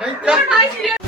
Hayır. Hayır.